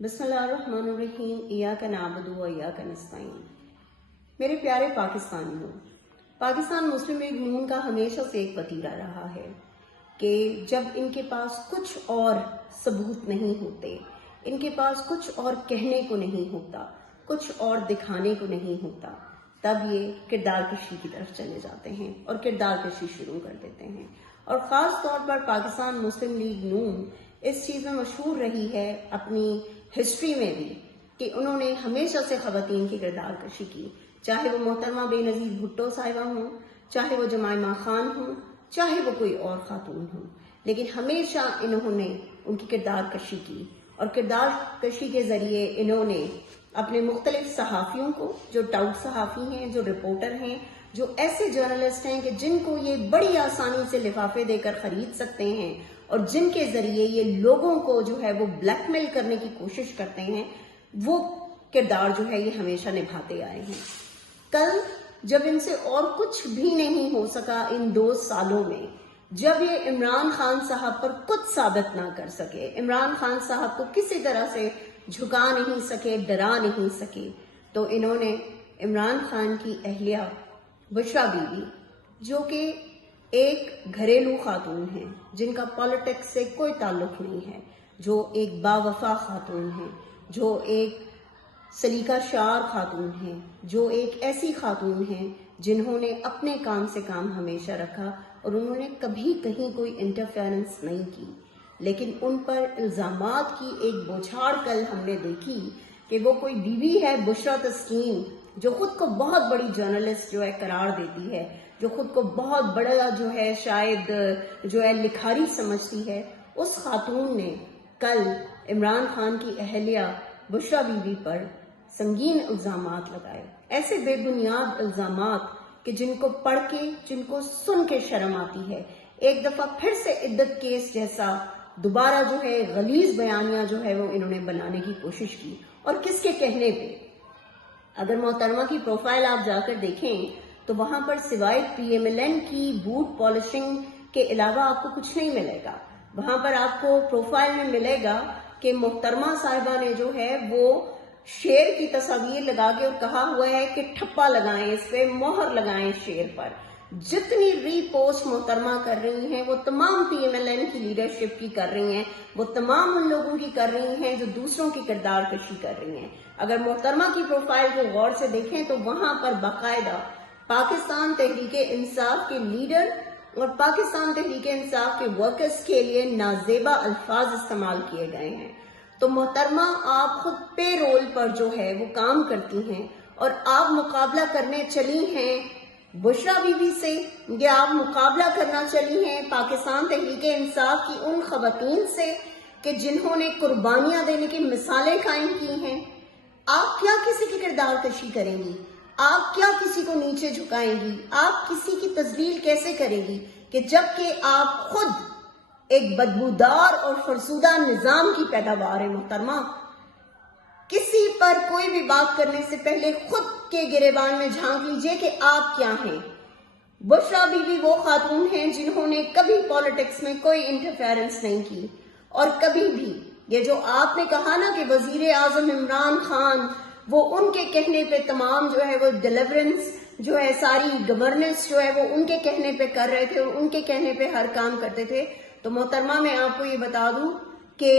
بسم اللہ الرحمن الرحیم، ایاک نعبد و ایاک نستعین۔ میرے پیارے پاکستانیوں، پاکستان مسلم لیگ نون کا ہمیشہ سے ایک وتیرہ رہا ہے کہ جب ان کے پاس کچھ اور ثبوت نہیں ہوتے، ان کے پاس کچھ اور کہنے کو نہیں ہوتا، کچھ اور دکھانے کو نہیں ہوتا، تب یہ کردار کشی کی طرف چلے جاتے ہیں اور کردار کشی شروع کر دیتے ہیں۔ اور خاص طور پر پاکستان مسلم لیگ نون اس چیز میں مشہور رہی ہے اپنی ہسٹری میں بھی کہ انہوں نے ہمیشہ سے خواتین کی کردار کشی کی، چاہے وہ محترمہ بے نظیر بھٹو صاحبہ ہوں، چاہے وہ جمائمہ خان ہوں، چاہے وہ کوئی اور خاتون ہوں، لیکن ہمیشہ انہوں نے ان کی کردار کشی کی۔ اور کردار کشی کے ذریعے انہوں نے اپنے مختلف صحافیوں کو، جو ٹاؤٹ صحافی ہیں، جو رپورٹر ہیں، جو ایسے جرنلسٹ ہیں کہ جن کو یہ بڑی آسانی سے لفافے دے کر خرید سکتے ہیں اور جن کے ذریعے یہ لوگوں کو جو ہے وہ بلیک میل کرنے کی کوشش کرتے ہیں، وہ کردار جو ہے یہ ہمیشہ نبھاتے آئے ہیں۔ کل جب ان سے اور کچھ بھی نہیں ہو سکا ان 2 سالوں میں، جب یہ عمران خان صاحب پر کچھ ثابت نہ کر سکے، عمران خان صاحب کو کسی طرح سے جھکا نہیں سکے، ڈرا نہیں سکے، تو انہوں نے عمران خان کی اہلیہ بشریٰ بی بی، جو کہ ایک گھریلو خاتون ہیں، جن کا پالیٹکس سے کوئی تعلق نہیں ہے، جو ایک باوفا خاتون ہیں، جو ایک سلیقہ شعار خاتون ہیں، جو ایک ایسی خاتون ہیں جنہوں نے اپنے کام سے کام ہمیشہ رکھا اور انہوں نے کبھی کہیں کوئی انٹرفیئرنس نہیں کی، لیکن ان پر الزامات کی ایک بوچھاڑ کل ہم نے دیکھی کہ وہ کوئی بیوی ہے بشریٰ تسکین، جو خود کو بہت بڑی جرنلسٹ جو ہے قرار دیتی ہے، جو خود کو بہت بڑا جو ہے شاید جو ہے لکھاری سمجھتی ہے، اس خاتون نے کل عمران خان کی اہلیہ بشریٰ بی بی پر سنگین الزامات لگائے، ایسے بے بنیاد الزامات کہ جن کو پڑھ کے، جن کو سن کے شرم آتی ہے۔ ایک دفعہ پھر سے عدت کیس جیسا دوبارہ جو ہے غلیظ بیانیہ جو ہے وہ انہوں نے بنانے کی کوشش کی، اور کس کے کہنے پہ؟ اگر محترمہ کی پروفائل آپ جا کر دیکھیں تو وہاں پر سوائے PMLN کی بوٹ پالشنگ کے علاوہ آپ کو کچھ نہیں ملے گا۔ وہاں پر آپ کو پروفائل میں ملے گا کہ محترمہ صاحبہ نے جو ہے وہ شیر کی تصاویر لگا کے اور کہا ہوا ہے کہ ٹھپا لگائیں، اس پہ مہر لگائیں شیر پر۔ جتنی ری پوسٹ محترمہ کر رہی ہیں وہ تمام PMLN کی لیڈرشپ کی کر رہی ہیں، وہ تمام ان لوگوں کی کر رہی ہیں جو دوسروں کی کردار کشی کر رہی ہیں۔ اگر محترمہ کی پروفائل کو غور سے دیکھیں تو وہاں پر باقاعدہ پاکستان تحریک انصاف کے لیڈر اور پاکستان تحریک انصاف کے ورکرز کے لیے نازیبا الفاظ استعمال کیے گئے ہیں۔ تو محترمہ آپ خود پے رول پر جو ہے وہ کام کرتی ہیں اور آپ مقابلہ کرنے چلی ہیں بشریٰ بی بی سے، یا آپ مقابلہ کرنا چلی ہیں پاکستان تحریک انصاف کی ان خواتین سے کہ جنہوں نے قربانیاں دینے کی مثالیں قائم کی ہیں۔ آپ کیا کسی کی کردار کشی کریں گی؟ آپ کیا کسی کو نیچے جھکائیں گی؟ آپ کسی کی تذلیل کیسے کریں گی کہ جبکہ آپ خود ایک بدبودار اور فرسودہ نظام کی پیداوار ہے؟ محترمہ، کسی پر کوئی بھی بات کرنے سے پہلے خود کے گریبان میں جھانک لیجئے کہ آپ کیا ہیں۔ بشریٰ بی بی وہ خاتون ہیں جنہوں نے کبھی پالیٹکس میں کوئی انٹرفیئرنس نہیں کی، اور کبھی بھی یہ جو آپ نے کہا نا کہ وزیر اعظم عمران خان وہ ان کے کہنے پہ تمام جو ہے وہ ڈیلیورنس جو ہے ساری گورننس جو ہے وہ ان کے کہنے پہ کر رہے تھے اور ان کے کہنے پہ ہر کام کرتے تھے، تو محترمہ میں آپ کو یہ بتا دوں کہ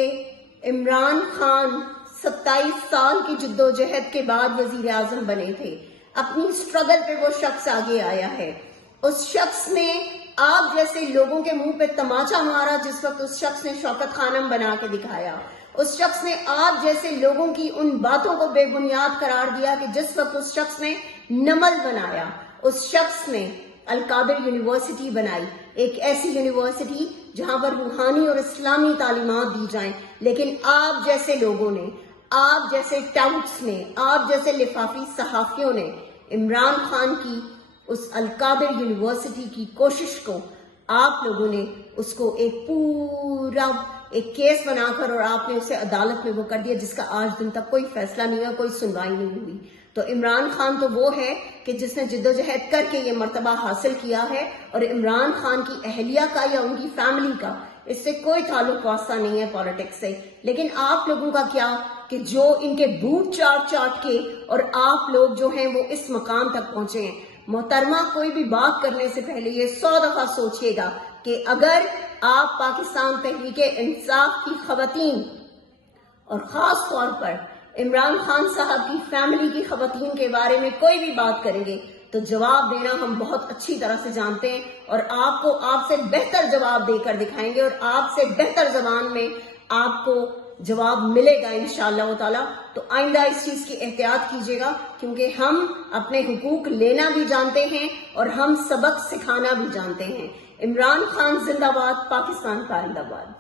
عمران خان 27 سال کی جدوجہد کے بعد وزیر اعظم بنے تھے۔ اپنی سٹرگل پہ وہ شخص آگے آیا ہے۔ اس شخص نے آپ جیسے لوگوں کے منہ پہ تماچا مارا جس وقت اس شخص نے شوکت خانم بنا کے دکھایا۔ اس شخص نے آپ جیسے لوگوں کی ان باتوں کو بے بنیاد قرار دیا کہ جس وقت اس شخص نے نمل بنایا۔ اس شخص نے القادر یونیورسٹی بنائی، ایک ایسی یونیورسٹی جہاں پر روحانی اور اسلامی تعلیمات دی جائیں، لیکن آپ جیسے لوگوں نے، آپ جیسے ٹاؤٹس نے، آپ جیسے لفافی صحافیوں نے عمران خان کی اس القادر یونیورسٹی کی کوشش کو، آپ لوگوں نے اس کو ایک پورا ایک کیس بنا کر اور آپ نے اسے عدالت میں وہ کر دیا جس کا آج دن تک کوئی فیصلہ نہیں ہوا، کوئی سنوائی نہیں ہوئی۔ تو عمران خان تو وہ ہے کہ جس نے جدوجہد کر کے یہ مرتبہ حاصل کیا ہے، اور عمران خان کی اہلیہ کا یا ان کی فیملی کا اس سے کوئی تعلق واسطہ نہیں ہے پالیٹکس سے۔ لیکن آپ لوگوں کا کیا؟ کہ جو ان کے بوٹ چاٹ چاٹ کے اور آپ لوگ جو ہیں وہ اس مقام تک پہنچے ہیں۔ محترمہ، کوئی بھی بات کرنے سے پہلے یہ 100 دفعہ سوچئے گا کہ اگر آپ پاکستان تحریک انصاف کی خواتین اور خاص طور پر عمران خان صاحب کی فیملی کی خواتین کے بارے میں کوئی بھی بات کریں گے تو جواب دینا ہم بہت اچھی طرح سے جانتے ہیں، اور آپ سے بہتر جواب دے کر دکھائیں گے، اور آپ سے بہتر زبان میں آپ کو جواب ملے گا انشاءاللہ تعالی۔ تو آئندہ اس چیز کی احتیاط کیجیے گا، کیونکہ ہم اپنے حقوق لینا بھی جانتے ہیں اور ہم سبق سکھانا بھی جانتے ہیں۔ عمران خان زندہ باد، پاکستان پائندہ باد۔